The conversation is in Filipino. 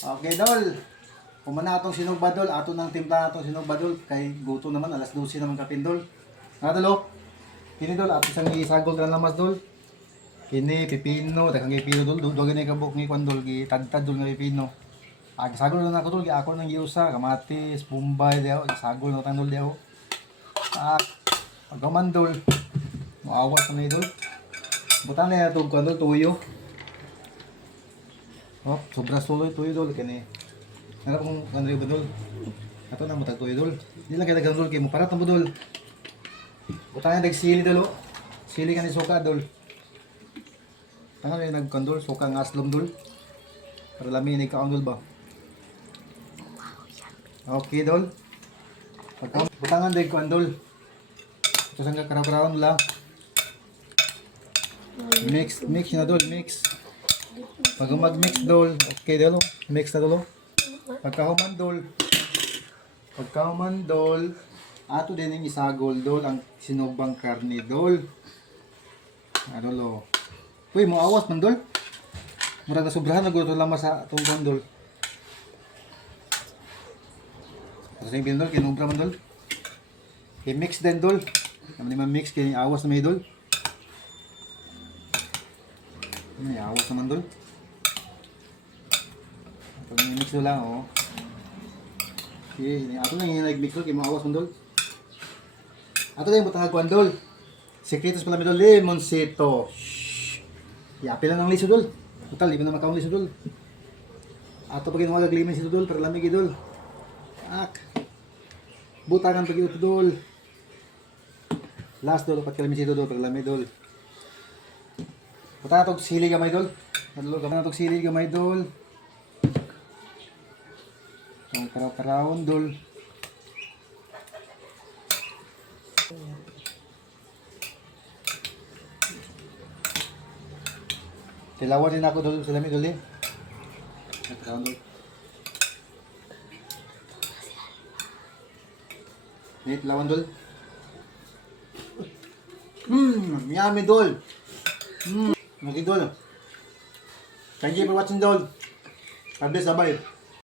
Okay, Dol. Kumana atong sinugba, Dol. Ato nang timpla atong sinugba, Dol. Kay guto naman, alas 12 naman kapin, Dol. Nga, Dol, oh. Kini, Dol. Ato isang isagol ka namas, Dol. Kini, pipino. Dagang pipino, Dol. Dogan na ikabok ni Kwan, Dol. Gitad-tad, Dol, nga pipino. Sagol na ako, Dol. Ako nang giusa. Kamatis, bumbay, diyaw. Sagol na tang, Dol, diyaw. Pagkaman, Dol. Maawas na Dol. Butan na itong Kwan, Dol. Tuyo. Oh, sobra suloy tuyo, Dol. Kini. Harap kong kanri ba, Dol? Ato na matag tuyo, Dol. Hindi lang kaya dagang, Dol. Kaya mo parat na mo, Dol. Butan na nagsili, Dol. Oh. Sili ka ni suka, Dol. Tangan na nagkan, Dol. Suka ng aslom, Dol. Para lamin ikaw, Dol ba? Okay, Dol. Butangan din ko, Dol. Ito saan ka karaw-karawan lang. Mix na, Dol. Mix. Pag mag-mix, Dol. Okay, Dol. Mix na, Dol. Pagkahuman, Dol. Ato din yung isagol, Dol. Ang sinugbang karne, Dol. Dol, oh. Uy, mo awas man, Dol. Murag na sobrahan na gusto lang sa tungkon, Dol. Tapos yung pinol, kinubra man, Dol. I-mix din, Dol. Naman yung mix, kaya awas na may, Dol. May awas naman, Dol. Pag i-mix do lang, oh. Okay, ato lang yung nag-mix, Dol, kaya maawas man, Dol. Ato lang yung butang Dol. Sekretos pala may, Dol. Lemonsito. Shhh. Iapi lang ng liso, Dol. Total, di ba na makaong liso, Dol. Ato pag ginawa gaglimin si Dol, para lamig, Dol. Butangan pag ito, Dol. Last, Dol, pat kalamin si Dol, para lamig, Dol. Butangan itong sili gamay, Dol. Butangan itong sili gamay, Dol. Ang karaw-karawon, Dol. Tilawan din ako, Dol, sa lamig, Dol, eh. Karawan, Dol. Nate, lawan, Dol. Yummy, Dol. Okay, Dol. Thank you for watching, Dol. God bless, bye.